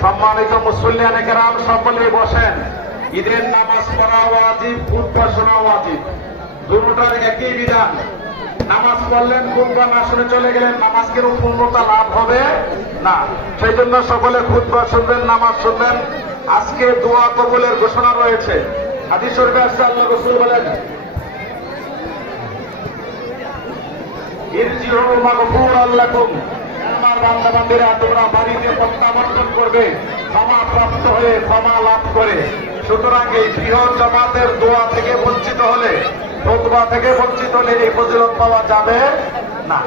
সম্মানিত মুসল্লিয়ানে কেরাম, সকলে বসেন। ঈদের নামাজ পড়া ওয়াজিব, খুতবা শোনা ওয়াজিব, দুটোটার একই বিধান। নামাজ পড়লেন, খুতবা না শুনে চলে গেলেন, নামাজের পূর্ণতা লাভ হবে না। সেই জন্য সকলে খুতবা শুনবেন, নামাজ শুনবেন। আজকে দোয়া কবুলের ঘোষণা রয়েছে। হাদিস শরীফে আসছে, আল্লাহ রাসূল বলেন, ইরজিউ মাগফুরান লাকুম, আমার বান্দা বান্দীরা তোমরা বাড়িতে প্রত্যাবর্তন করবে ক্ষমা প্রাপ্ত হয়ে, ক্ষমা লাভ করে। সুতরাং এই বৃহৎ জামাতের দোয়া থেকে বঞ্চিত হলে, খুতবা থেকে বঞ্চিত হলে এই ফজিলত পাওয়া যাবে না।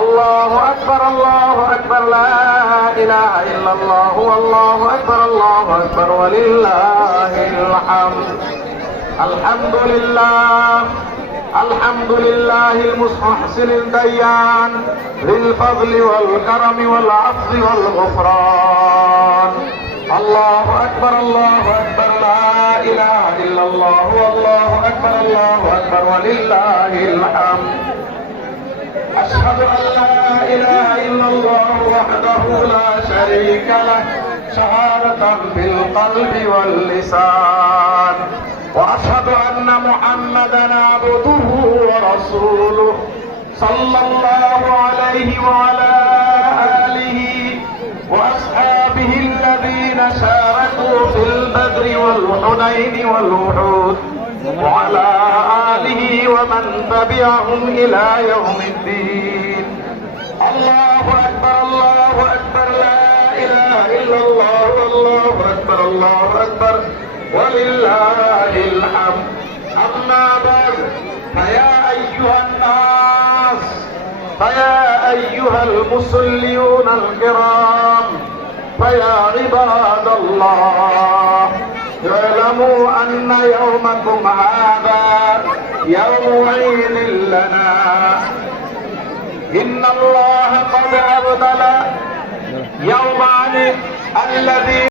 আল্লাহু আকবার, আল্লাহু আকবার, লা ইলাহা ইল্লাল্লাহু, আল্লাহু আকবার, আল্লাহু আকবার, ওয়া লিল্লাহিল হামদ। আলহামদুলিল্লাহ, আলহামদুলিল্লাহিল মুহসিনিল দায়ান, লিল ফাযলি ওয়াল কারামি ওয়াল আফwi ওয়াল গুফরান। আল্লাহু আকবার, আল্লাহু আকবার, লা ইলাহা ইল্লাল্লাহু, আল্লাহু আকবার, আল্লাহু আকবার, ওয়া লিল্লাহিল হামদ। أشهد أن لا إله إلا الله وحده لا شريك له شهادة بالقلب واللسان وأشهد أن محمدا عبده ورسوله صلى الله عليه وعلى آله وأصحابه الذين شاركوا في البدر والحنين والوحود وعلى آله ومن تبعهم إلى يوم الدين. الله أكبر، الله أكبر، لا إله إلا الله، الله أكبر، الله أكبر، ولله الحمد. أما بعد، فيا أيها الناس، فيا أيها المصلون الكرام، فيا عباد الله، اعلموا أن يومكم هذا يوم عيد لنا. إن الله قد أبدل يومان الذي